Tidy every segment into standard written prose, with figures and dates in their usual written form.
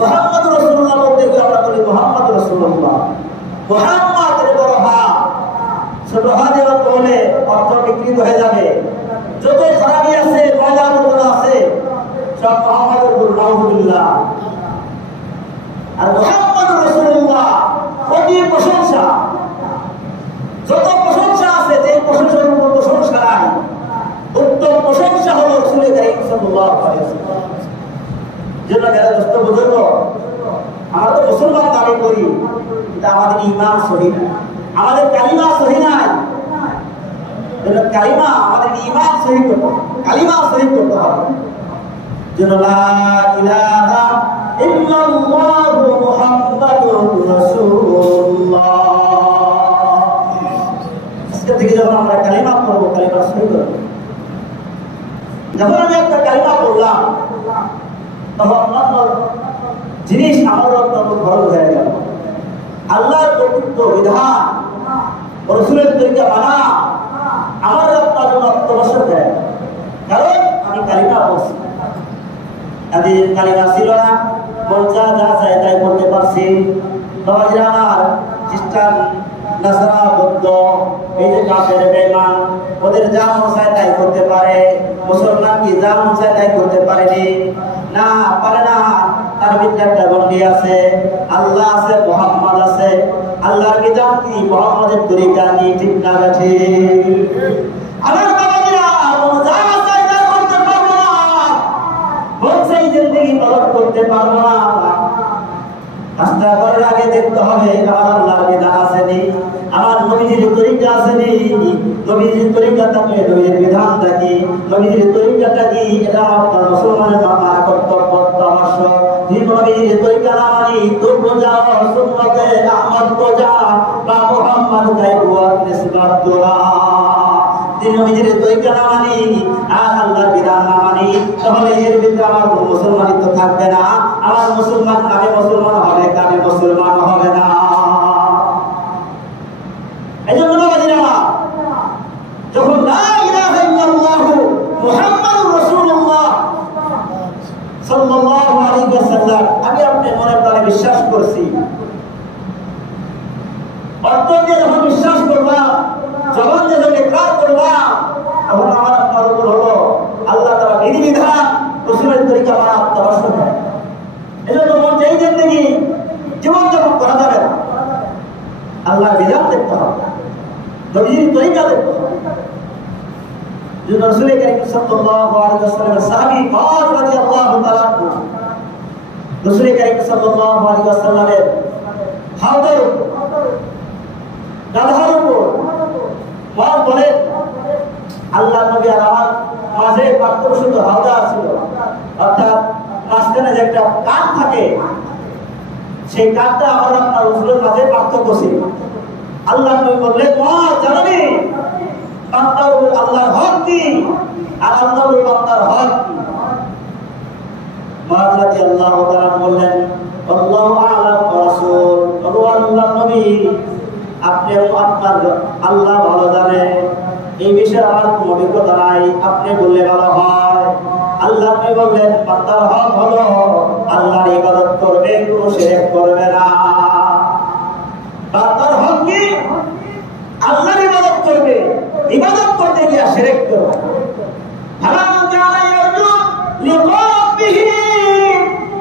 মুহাম্মদ রাসূলুল্লাহ বলতে গিয়ে আমরা বলি মুহাম্মদ রাসূলুল্লাহ। মুহাম্মাদের বড় হা, ছোট হা দেওয়া বলে অর্থ বিকৃত হয়ে যাবে। যত খারাপি আছে, ময়লা আবর্জনা আছে, সব মুহাম্মাদের উপর নাউযুবিল্লাহ। আর মুহাম্মদ রাসূলুল্লাহ অতি প্রশংসা, যত প্রশংসা আছে, যে প্রশংসার উপর প্রশংসা নাই, উত্তম প্রশংসা হলো রাসূল কারীম সাল্লাল্লাহু আলাইহি ওয়াসাল্লাম। যেন মেরা দোস্ত বুজুর্গ, আমরা তো মুসলমান দাবি করি, কিন্তু আমাদের ঈমান সহি না, আমাদের কালিমা সহি নাই। কালিমা, আমাদের ঈমান সহি করতে হবে, কালিমা সহি করতে হবে। যেন লা ইলাহা ইল্লাল্লাহু মুহাম্মাদুর রাসূলুল্লাহ। আজকে থেকে যখন আমরা কালিমা পড়বো, কালিমা সহি করব। যখন আমি একটা কালিমা পড়লাম, তখন অন্যান্য জিনিস আমার অত্যন্ত খরচ হয়ে গেল। আল্লাহর কর্তৃত্ব, বিধান, রাসূলের তরিকা মানা আমার আপনার জন্য অত্যাবশ্যক হয়ে গেল, কারণ আমি কালিমা পড়ছি। আদি কালিমা ছিল না, মন যা চায় তাই করতে পারছি। বাবাজিরা আমার, খ্রিস্টান, নাসারা, বৌদ্ধ, এই যে কাফের বেঈমান, ওদের যা মন চায় তাই করতে পারে। মুসলমান কি যা মন চায় তাই করতে পারেনি? না, পারে না। তার ভিতরে একটা গণ্ডি আছে, আল্লাহ আছে, মুহাম্মদ আছে। আল্লাহর বিধান কি, মুহাম্মদের তরিকা কি, ঠিক না ঠিক? আমার বাবাজিরা, মন যা চায় তাই করতে পারবো না, মন চাই জিন্দেগি পালন করতে পারবো না। কাজটা করার আগে দেখতে হবে আমার আল্লাহর বিধান আসেনি, আমার নবীজির তরিকা আসেনি। নবীজির তরিকা থাকলে নবীজির বিধানটা কি, নবীজির তরিকাটা কি, এটা আপনার মুসলমানের মানা কর্তব্য, আবশ্যক। যদি নবীজির তরিকা না মানি, তো বোঝা সুন্নতে আহমদ বোঝা বা মুহাম্মদ গায়বুয়াত নিসবাত দোয়া। যদি নবীজির তরিকা না মানি আর আল্লাহর বিধান না মানি, তাহলে এর ভিতরে আমার কোনো মুসলমানিত্ব থাকবে না। আমার মুসলমান নামে মুসলমান হবে, কামে মুসলমান হবে না। এজন্য বাবাজিরা, যখন লা ইলাহা ইল্লাল্লাহু মুহাম্মাদুর রাসূলুল্লাহ সাল্লাল্লাহু আলাইহি ওয়াসাল্লাম আমি আপনি মনে প্রাণে বিশ্বাস করছি, অর্থ দিয়ে যখন বিশ্বাস করলাম, জবান দিয়ে যখন ইকরার করলাম, তখন আমার আপনার উপর হলো আল্লাহ তাআলা বিধিবিধান, রাসূলের তরিকা মানা অত্যাবশ্যক। এজন্য মন চাই জিন্দেগি জীবন যাপন করা যাবে না, আল্লাহর বিধান দেখতে হবে, নবীজির তরিকা দেখতে হবে। যেন রাসূল কারীম সাল্লাল্লাহু আলাইহি ওয়াসাল্লামের সাহাবী মুআয রাদিয়াল্লাহু তাআলা রাসূল কারীম সাল্লাল্লাহু আলাইহি ওয়াসাল্লামের হাওদের গাধার উপর মুআয বলেন, আল্লাহ নবী আর আমার মাঝে পার্থক্য শুধু হাওদা ছিল, অর্থাৎ মাঝখানে যে একটা কাঠ থাকে, সেই কাঠটা আমার আপনার রাসূলের মাঝে পার্থক্য ছিল। আল্লাহ নবী বললেন, মুআয জাননি বান্দার উপর আল্লাহর হক কি আর আল্লাহর উপর বান্দার হক কি? মুআয রাদিয়াল্লাহু তাআলা বললেন, আল্লাহু আ'লাম ওয়া রাসূল, আল্লাহ নবী আপনি আপনার আল্লাহ ভালো জানে, এই বিষয়ে আমার কোনো অভিজ্ঞতা নাই, আপনি বললে ভালো হয়। আল্লাহ নবী বললেন, বান্দার হক হলো আল্লাহর ইবাদত করবে, কোনো শিরক করবে না। বান্দার হক কি? আল্লাহর ইবাদত করবে, ইবাদত করতে গিয়ে শিরক করবে। ফামান কানা ইয়ারজু লিকা রাব্বিহি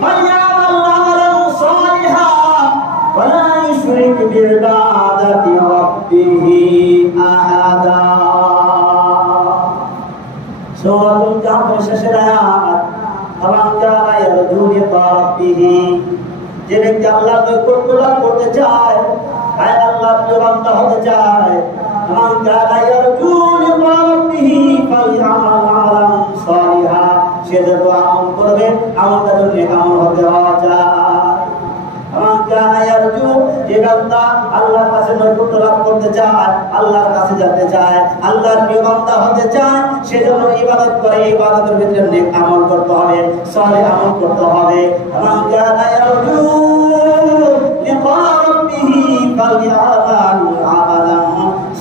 ফালইআমাল আমালান সালিহান ওয়া লা ইউশরিক বিইবাদাতি রাব্বিহি আহাদা। সূরাতুল কাহফের শেষের আয়াত, ফামান কানা ইয়ারজু লিকা রাব্বিহি, যে ব্যক্তি আল্লাহর নৈকট্য লাভ করতে চায়, আল্লাহর প্রিয় বান্দা হতে চায়, মান কানা ইয়ারজু লিকা রাব্বিহি ফালইআমাল আমালান সালিহান, সে যত আমল করবে আমলটা যেন নেক আমল হতে হয়। মান কানা ইয়ারজু, যে বান্দা আল্লাহর কাছে নৈকট্য লাভ করতে চায়, আল্লাহর কাছে যেতে চায়, আল্লাহর প্রিয় বান্দা হতে চায়, সে যেন ইবাদত করে, ইবাদতের ভিতরে নেক আমল করতে হবে, সালেহ আমল করতে হবে। মান কানা ইয়ারজু লিকা রাব্বিহি ফালইআমাল আমালান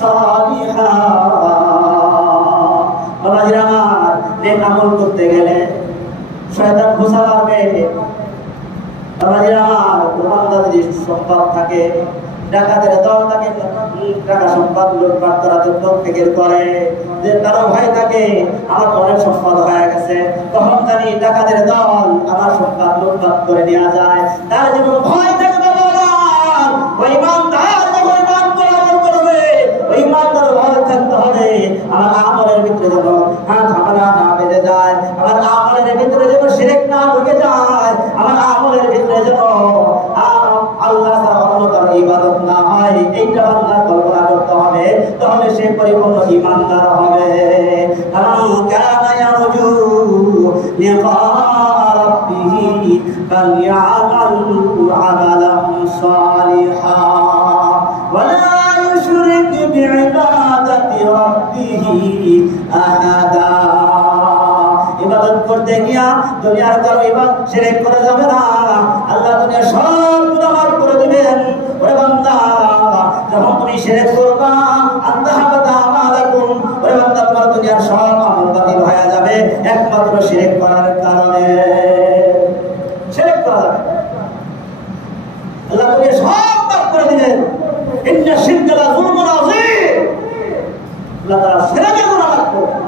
সালিহান। বাবাজিরা আমার, নেক আমল করতে গেলে শয়তান ঘুষা মারবে, আমাদের আমার যদি সম্পদ থাকে, ডাকাতের দল তাকে টাকা সম্পদ লুটপাট করার জন্য থেকে করে, যে তারা ভয় থাকে আমার অনেক সম্পদ হয়ে গেছে, তখন জানি ডাকাতের দল আমার সম্পদ লুটপাট করে নেওয়া যায়। তার যেমন ভয় থাকবে ওই ইমানদার যখন ইমান পালন করবে, ওই ইমানদার ভয় থাকতে হবে আমার আমলের ভিতরে যেন ঝামেলা না বেঁধে যায়, আমার আমলের ভিতরে যেন শিরক না ঢুকে যায়, আমার আমলের ভিতরে যেন আল্লাহ ছাড়া অন্য কারো ইবাদত না হয়, এইটা বান্দা কল্পনা করতে হবে, তাহলে সে পরিপূর্ণ ইমানদার হবে। কারণ কানা ইয়ারজু লিকা রাব্বিহি ফালইআমাল আমালান সালিহা ওয়া লা ইউশরিক বিইবাদাতি রাব্বিহি আহাদা। ইবাদত করতে গিয়া দুনিয়ার কারো ইবাদত শিরক করা যাবে না। আল্লাহ দুনিয়ার সব গুনাহ মাফ করে দিবেন। ওরে বান্দা, যখন তুমি শিরক করবা আনতাহাবাতা আমালাকুম, ওরে বান্দা তোমার দুনিয়ার সব আমল বাতিল হয়ে যাবে একমাত্র শিরক করার কারণে। শিরক করা যাবে, আল্লাহ দুনিয়ার সব মাফ করে দিবেন। ইন্না শিরকা লা যুলমুন আযীম। আল্লাহ তাআলা শিরকের গুনাহ মাফ করবেন।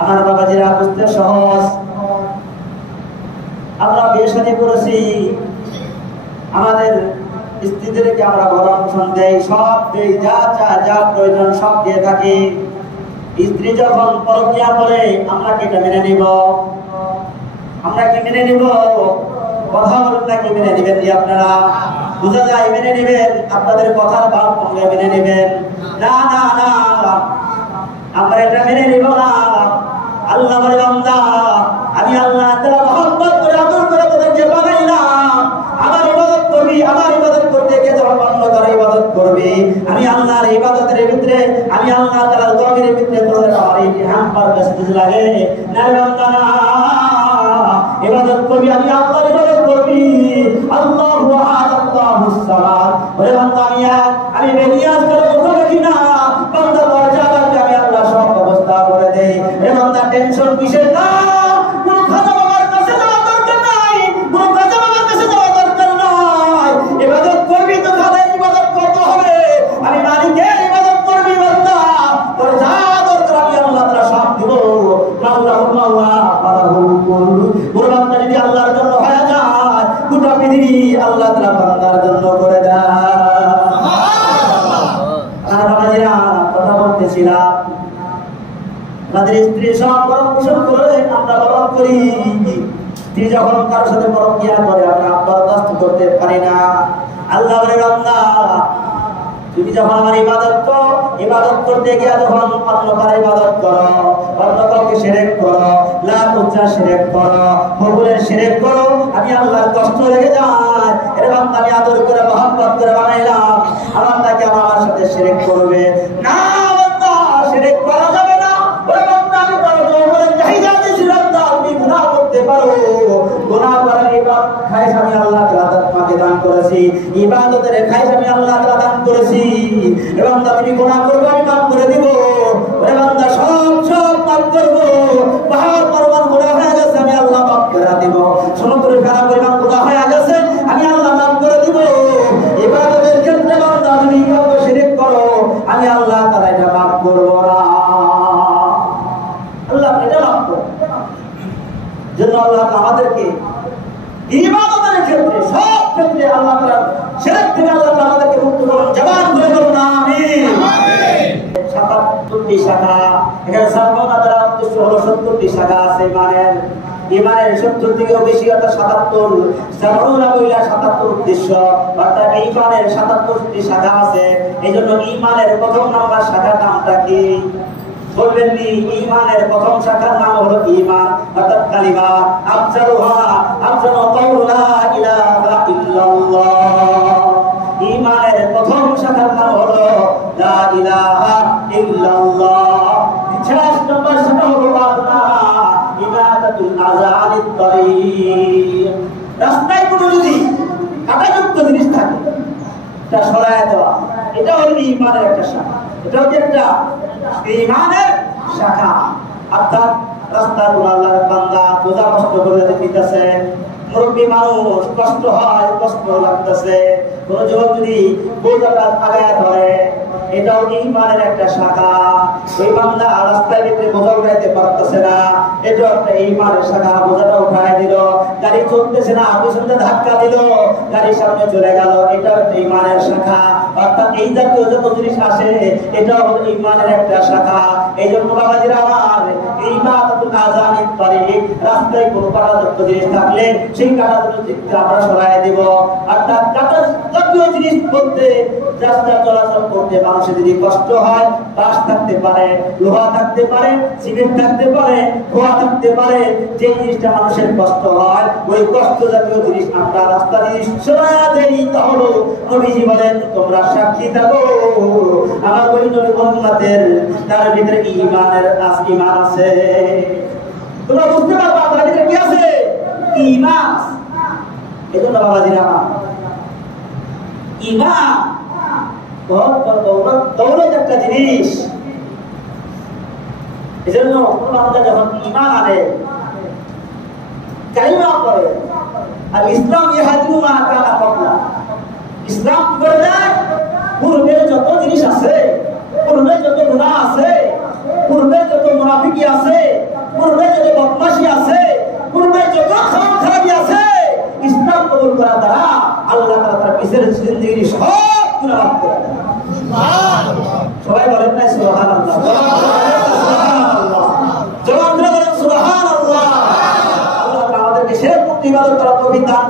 আমার বাবাজিরা, বুঝতে সহজ। আমরা বিয়ে শাদী করেছি, আমাদের স্ত্রীদেরকে আমরা ভরণ পোষণ দেই, সব দেই, যা চায় যা প্রয়োজন সব দিয়ে থাকি। স্ত্রী যখন পরকিয়া করে আমরা কি এটা মেনে নিব? আমরা কি মেনে নিব? কথা বলুন নাকি মেনে নিবেন? আপনারা বোঝা যায় মেনে নিবেন, আপনাদের কথার ভাব সঙ্গে মেনে নিবেন। না না না, আমরা এটা মেনে নিব না। আল্লাহ বলে বান্দা, আমি আল্লাহ তাআলা মহব্বত করে আদর করে তোদেরকে বানাইলাম, আমার ইবাদত করবি, আমার ইবাদত করতে গিয়ে যখন অন্য কারো ইবাদত করবি, আমি আল্লাহর ইবাদতের ভিতরে, আমি আল্লাহ তাআলার গভীর ভিতরে তোদের আমার এই হাম্পার বেশি লাগে না। বান্দা ইবাদত করবি, আমি আল্লাহর ইবাদত করবি। আল্লাহু আহাদ আল্লাহুস সামাদ। ওরে বান্দা, আমি বেনিয়াজ করে কথা বলি না, বান্দা দরজা লাগবে আমি আল্লাহ সব ব্যবস্থা করে দেই। এ বান্দা টেনশন কিসের? না, কোনো খাজা বাবার কাছে যাওয়া দরকার নাই, কোনো খাজা বাবার কাছে যাওয়া দরকার নাই। ইবাদত করবি তো খাজা ইবাদত করতে হবে, আমি মালিকের ইবাদত করবি। বান্দা তোর যা দরকার আমি আল্লাহ তাআলা সব দিব। মাওলাহুল মাওলা ফালাহুল কুল। বান্দা যদি আল্লাহর জন্য হয়ে যায়, গোটা পৃথিবী আল্লাহ তাআলা বান্দার জন্য করে দেয়। আর বাবাজিরা, কথা বলতেছিলাম, আমাদের স্ত্রী সব বরং পোষণ করে আমরা বরং করি। স্ত্রী যখন কারোর সাথে পরকিয়া করে আমরা বরদাস্ত করতে পারি না। আল্লাহ বলে বান্দা, তুমি যখন আমার ইবাদত করতে গিয়া যখন অন্য কারো ইবাদত করো, অন্য কাউকে শিরক করো, লাত উজ্জা শিরক করো, মকবুলের শিরক করো, আমি আল্লাহর কষ্ট লেগে যায়। এর বান্দা আমি আদর করে মহব্বত করে বানাইলাম, আমার তাকে আমার সাথে শিরক করবে না। বান্দা শিরক করা যাবে না। ওরে বান্দা, আমি বড় বড় চাহিদা দিছি, বান্দা তুমি গুনাহ করতে পারো, গুনাহ করার ইবাদত খাইছ আমি আল্লাহ তাআলা তোমাকে দান করেছি, ইবাদতের খাইছ আমি আল্লাহ তাআলা দান করেছি। এবং তুমি গুনাহ করবে আমি মাফ করে দিব। ওরে বান্দা, সব সব মাফ করব। পাহাড় পর্বত গুনাহ হয়ে গেছে আমি আল্লাহ মাফ করে দিব। সমুদ্রের ফেনা পরিমাণ গুনাহ হয়ে গেছে আমি আল্লাহ মাফ করে দিব। ইবাদতের ক্ষেত্রে বান্দা তুমি কাউকে শিরক করো, আমি আল্লাহ তাআলা এটা মাফ করব না। আল্লাহ এটা মাফ করবে। জন্য আল্লাহ আমাদেরকে ইবাদতের ক্ষেত্রে সব ক্ষেত্রে আল্লাহ তাআলা শিরক থেকে আল্লাহ তাআলা আমাদেরকে মুক্ত করুন। জবান করে বলুন আমিন। ৭৭টি শাখা, এখানে সারবনা দ্বারা উদ্দেশ্য হলো ৭০টি শাখা আছে ইমানের ৭০ থেকেও বেশি, অর্থাৎ ৭৭। সারবনা বইলা ৭৭ উদ্দেশ্য, অর্থাৎ ইমানের ৭৭টি শাখা আছে। এই জন্য ইমানের প্রথম নাম্বার শাখার নামটা কি বলবেন? ইমানের প্রথম শাখার নাম হলো ঈমান, অর্থাৎ কালিমা। আফজালু কাউলু লা ইলাহা ইল্লাল্লাহ। ঈমানের প্রথম শাখার নাম হলো লা ইলাহা ইল্লাল্লাহ। ৬০ নম্বর শাখা হলো ইমাদাতুল আযানিত তরিক। রাস্তায় কোনো যদি কাঁটাযুক্ত জিনিস থাকে তা সরায় দেওয়া, এটা হলো ঈমানের একটা শাখা। এটা হচ্ছে একটা ঈমানের শাখা। অর্থাৎ রাস্তার আল্লাহর বান্দা বোঝা কষ্ট করে দিতেছে, মুরব্বী মানুষ, কষ্ট হয়, কষ্ট লাগতেছে। কোন যুবক যদি বোঝাটা আগায় ধরে, এটাও ঈমানের একটা শাখা। ওই বান্দা রাস্তায় ভিতরে বোঝা উঠাইতে পারতেছে না, এটাও একটা ঈমানের শাখা। বোঝাটা উঠায় দিল, গাড়ি চলতেছে না, পিছনে ধাক্কা দিল, গাড়ির সামনে চলে গেল, এটাও একটা ঈমানের শাখা। অর্থাৎ এই জাতীয় যত জিনিস আসে, এটাও হলো ঈমানের একটা শাখা। এই জন্য বাবাজিরা আমার, ইমাদাতুল আযানিত তারিক, রাস্তায় কোনো কাটাযুক্ত জিনিস থাকলে সেই কাটাযুক্ত দিকটা আমরা সরাই দেব। অর্থাৎ কাটাযুক্ত জিনিস বলতে রাস্তা চলাচল করতে মানুষের যদি কষ্ট হয়, বাঁশ থাকতে পারে, লোহা থাকতে পারে, সিমেন্ট থাকতে পারে, খোয়া থাকতে পারে, যে জিনিসটা মানুষের কষ্ট হয়, ওই কষ্ট জাতীয় জিনিস আমরা রাস্তা দিয়ে সরাই দেই। তাহলে নবীজি বলেন, তোমরা সাক্ষী থাকো আমার ওই নবী উম্মতের তার ভিতরে ঈমানের ঈমান আছে। তোমরা বুঝতে পারবা তার ভিতরে কি আছে? ঈমান। এজন্য বাবাজিরা ঈমান দৌলত একটা জিনিস। এজন্য মানুষ যখন ঈমান আনে, কালিমা পড়ে, আর ইসলাম ইয়াহদিউ মা কানা ক্বাবলা, ইসলাম কি করে দেয়? পূর্বে যত জিনিস আছে, পূর্বে যত গুনাহ আছে, পূর্বে যত মুনাফিকি আছে, পূর্বে যত বদমাশি আছে, পূর্বে যত খারাপি আছে, ইসলাম কবুল করার দ্বারা আল্লাহ তাআলা তার পিছের জিন্দেগির সব গুনাহ মাফ করে দেন। সুবহানাল্লাহ। সবাই বলেন না সুবহানাল্লাহ? সুবহানাল্লাহ। জবান দিয়ে বলেন সুবহানাল্লাহ। আল্লাহ তাআলা আমাদেরকে শিরক মুক্ত ইবাদত করার তৌফিক দান